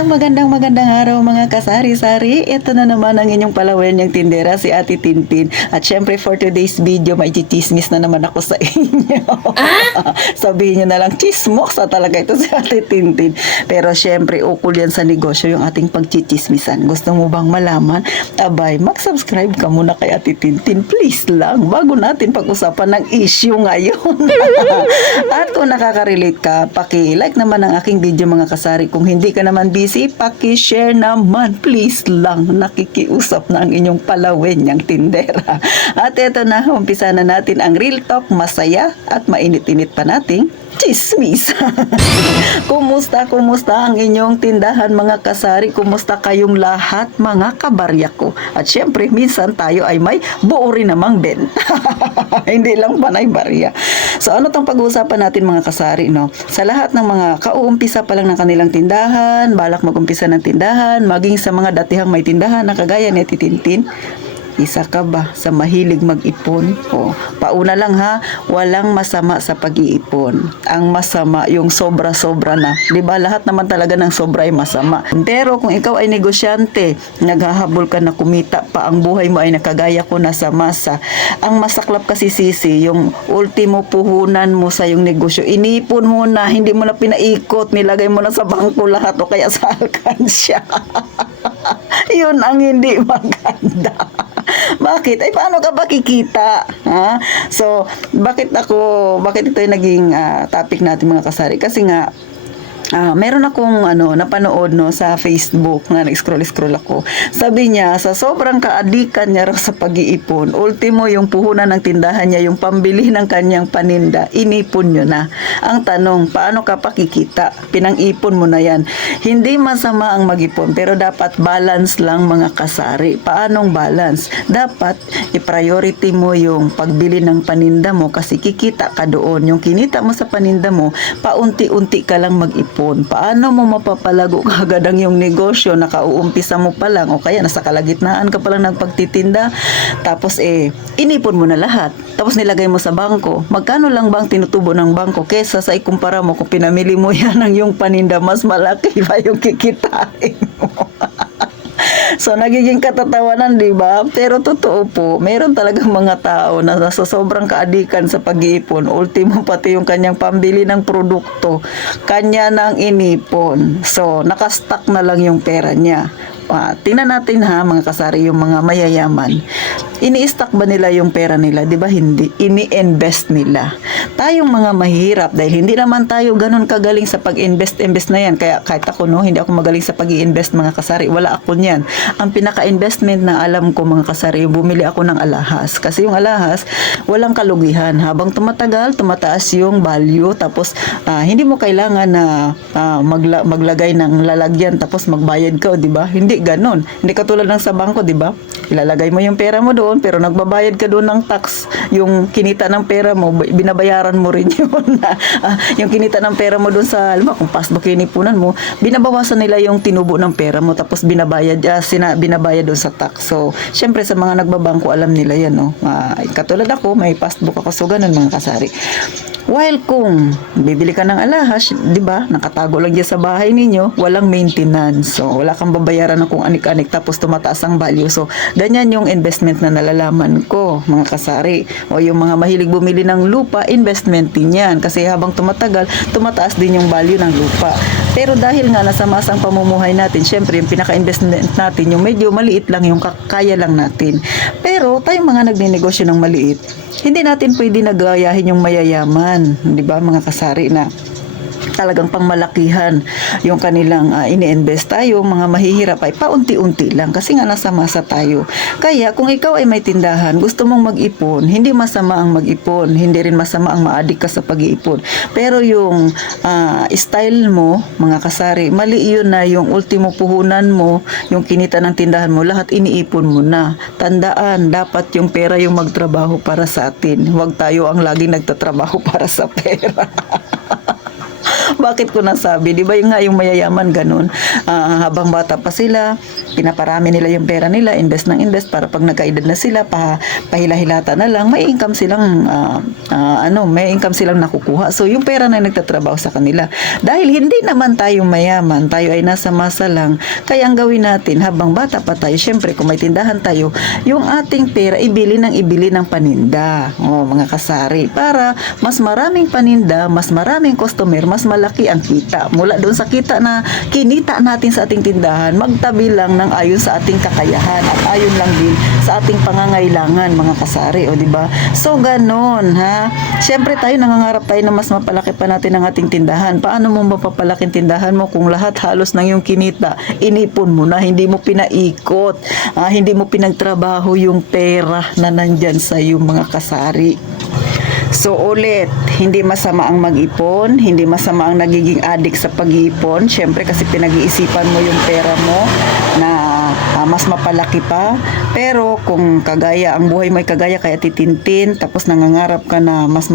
Magandang araw mga kasari-sari. Ito na naman ang inyong palawan niyang tindera, si Ate Tintin. At syempre for today's video, may chichismis na naman ako sa inyo. Sabihin niyo na lang, chismos sa talaga ito si Ate Tintin. Pero syempre, ukol yan sa negosyo yung ating pagchichismisan. Gusto mo bang malaman? Abay, mag-subscribe ka muna kay Ate Tintin. Please lang, bago natin pag-usapan ng issue ngayon. At kung nakaka-relate ka, paki-like naman ang aking video mga kasari. Kung hindi ka naman busy, paki-share naman. Please lang, nakikiusap na ang inyong palawen niyang tindera. At eto na, umpisa na natin ang real talk, masaya at mainit-init pa nating chismis. Kumusta ang inyong tindahan mga kasari? Kumusta kayong lahat mga kabarya ko? At syempre, minsan tayo ay may buo rin namang ben. Hindi lang panay barya. So ano tong pag-uusapan natin mga kasari, no? Sa lahat ng mga kauumpisa pa lang ng kanilang tindahan, balak mag-umpisa ng tindahan, maging sa mga datihang may tindahan na kagaya ni Titintin, isa ka ba sa mahilig mag-ipon? O, pauna lang ha, walang masama sa pag-iipon. Ang masama, yung sobra-sobra na. Diba? Lahat naman talaga ng sobra ay masama. Pero kung ikaw ay negosyante, naghahabol ka na kumita pa, ang buhay mo ay nakagaya ko na sa masa. Ang masaklap kasi sisi, yung ultimo puhunan mo sa yung negosyo, inipon mo na, hindi mo na pinaikot, nilagay mo na sa bangko lahat o kaya sa alkansya. Yun ang hindi maganda. Bakit? Ay, paano ka ba kikita? Ha? So, bakit ito yung naging topic natin mga kasari? Kasi nga, meron akong napanood sa Facebook na nag-scroll ako. Sabi niya, sa sobrang kaadikan niya raw sa pag-iipon, ultimo yung puhunan ng tindahan niya, yung pambili ng kanyang paninda, inipon niyo na. Ang tanong, paano ka pakikita? Pinang-ipon mo na yan. Hindi masama ang mag-ipon, pero dapat balance lang mga kasari. Paanong balance? Dapat i-priority mo yung pagbili ng paninda mo kasi kikita ka doon. Yung kinita mo sa paninda mo, paunti-unti ka lang mag-ipon. Paano mo mapapalago kagad ang yung negosyo? Nakauumpisa mo pa lang o kaya nasa kalagitnaan ka pa lang nagpagtitinda, tapos inipon mo na lahat, tapos nilagay mo sa bangko. Magkano lang bang tinutubo ng bangko kesa sa ikumpara mo kung pinamili mo yan ng yung paninda, mas malaki pa yung kikitain mo. So, nagiging katatawanan, di ba? Pero totoo po, meron talagang mga tao na nasa sobrang kaadikan sa pag-iipon. Ultimo pati yung kanyang pambili ng produkto, kanya nang inipon. So, nakastock na lang yung pera niya. Tingnan natin ha, mga kasari, yung mga mayayaman. Ini-stock ba nila yung pera nila? Di ba hindi? Ini-invest nila. Tayong mga mahihirap, dahil hindi naman tayo ganun kagaling sa pag-invest na yan. Kaya kahit ako, hindi ako magaling sa pag-i-invest mga kasari. Wala ako niyan. Ang pinaka-investment na alam ko mga kasari, bumili ako ng alahas. Kasi yung alahas, walang kalugihan. Habang tumatagal, tumataas yung value. Tapos, hindi mo kailangan na maglagay ng lalagyan tapos magbayad ka, di ba? Hindi ganon. Hindi katulad ng sa bangko, di ba? Ilalagay mo yung pera mo doon, pero nagbabayad ka doon ng tax. Yung kinita ng pera mo, binabayaran mo rin yun. Yung kinita ng pera mo doon sa, alam mo, kung passbook yung inipunan mo, binabawasan nila yung tinubo ng pera mo, tapos binabayad doon sa tax. So, syempre sa mga nagbabangko, alam nila yan, no? Katulad ako, may passbook ako, so ganun mga kasari. While kung bibili ka ng alahas, di ba, nakatago lang dyan sa bahay ninyo, walang maintenance. So, wala kang babayaran ng kung anik-anik tapos tumataas ang value. So, ganyan yung investment na nalalaman ko, mga kasari. O yung mga mahilig bumili ng lupa, investment din yan. Kasi habang tumatagal, tumataas din yung value ng lupa. Pero dahil nga nasa masang pamumuhay natin, syempre yung pinaka-investment natin, yung medyo maliit lang, yung kaya lang natin. Pero tayong mga nagninegosyo ng maliit, hindi natin pwede nagayahin yung mayayaman, di ba mga kasari, na talagang pangmalakihan yung kanilang ini-invest. Tayo mga mahihirap ay paunti-unti lang kasi nga nasa masa tayo. Kaya kung ikaw ay may tindahan, gusto mong mag-ipon, hindi masama ang mag-ipon, hindi rin masama ang maadik ka sa pag-iipon. Pero yung style mo, mga kasari, mali yun na yung ultimo puhunan mo, yung kinita ng tindahan mo, lahat iniipon mo na. Tandaan, dapat yung pera yung magtrabaho para sa atin. Huwag tayo ang laging nagtatrabaho para sa pera. Bakit ko nasabi? Di ba yung nga yung mayayaman ganun? Habang bata pa sila, pinaparami nila yung pera nila, invest ng invest para pag nagkaedad na sila, pahila-hilata na lang, may income silang may income silang nakukuha. So yung pera na nagtatrabaho sa kanila. Dahil hindi naman tayo mayaman, tayo ay nasa masa lang. Kaya ang gawin natin habang bata pa tayo, syempre kung may tindahan tayo, yung ating pera ibili ng paninda. Mga kasari, para mas maraming paninda, mas maraming customer, mas malaki ang kita. Mula doon sa kita na kinita natin sa ating tindahan, magtabi lang ng ayon sa ating kakayahan at ayon lang din sa ating pangangailangan, mga kasari, o di ba? So ganon, ha. Syempre tayo nangangarap tayo na mas mapalaki pa natin ang ating tindahan. Paano mo mapapalaki tindahan mo kung lahat halos ng yung kinita inipon mo na, hindi mo pinaikot, hindi mo pinagtrabaho yung pera na nandyan sa iyo, mga kasari. So ulit, hindi masama ang mag-ipon, hindi masama ang nagiging addict sa pag-iipon. Syempre kasi pinag-iisipan mo yung pera mo na mas mapalaki pa. Pero kung kagaya, ang buhay mo ay kagaya kaya titintin, tapos nangangarap ka na mas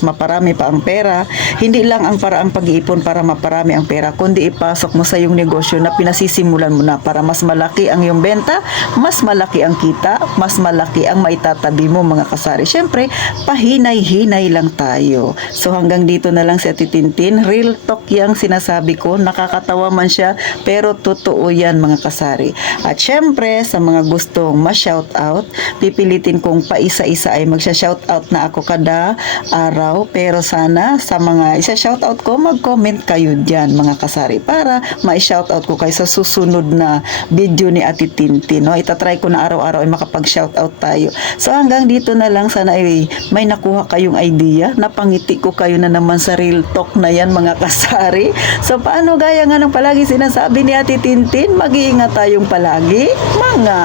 maparami pa ang pera, hindi lang ang paraang pag-iipon para maparami ang pera, kundi ipasok mo sa yung negosyo na pinasisimulan mo na para mas malaki ang yung benta, mas malaki ang kita, mas malaki ang maitatabi mo, mga kasari. Syempre, pahinay-hinay lang tayo. So hanggang dito na lang si Ate Tintin. Real talk yang sinasabi ko, nakakatawa man siya, pero totoo yan, mga kasari. At syempre, sa mga gustong ma-shoutout, pipilitin kong paisa-isa ay magsha-shoutout na ako kada araw. Pero sana sa mga isa-shoutout ko, mag-comment kayo dyan, mga kasari, para ma-shoutout ko kayo sa susunod na video ni Ate Tintin. No? Itatry ko na araw-araw ay makapag-shoutout tayo. So hanggang dito na lang, sana ay may nakuha kayong idea, napangiti ko kayo na naman sa real talk na yan, mga kasari. So paano, gaya nga ng palagi sinasabi ni Ate Tintin, mag-iingat tayong palagi, mga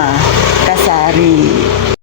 kasari.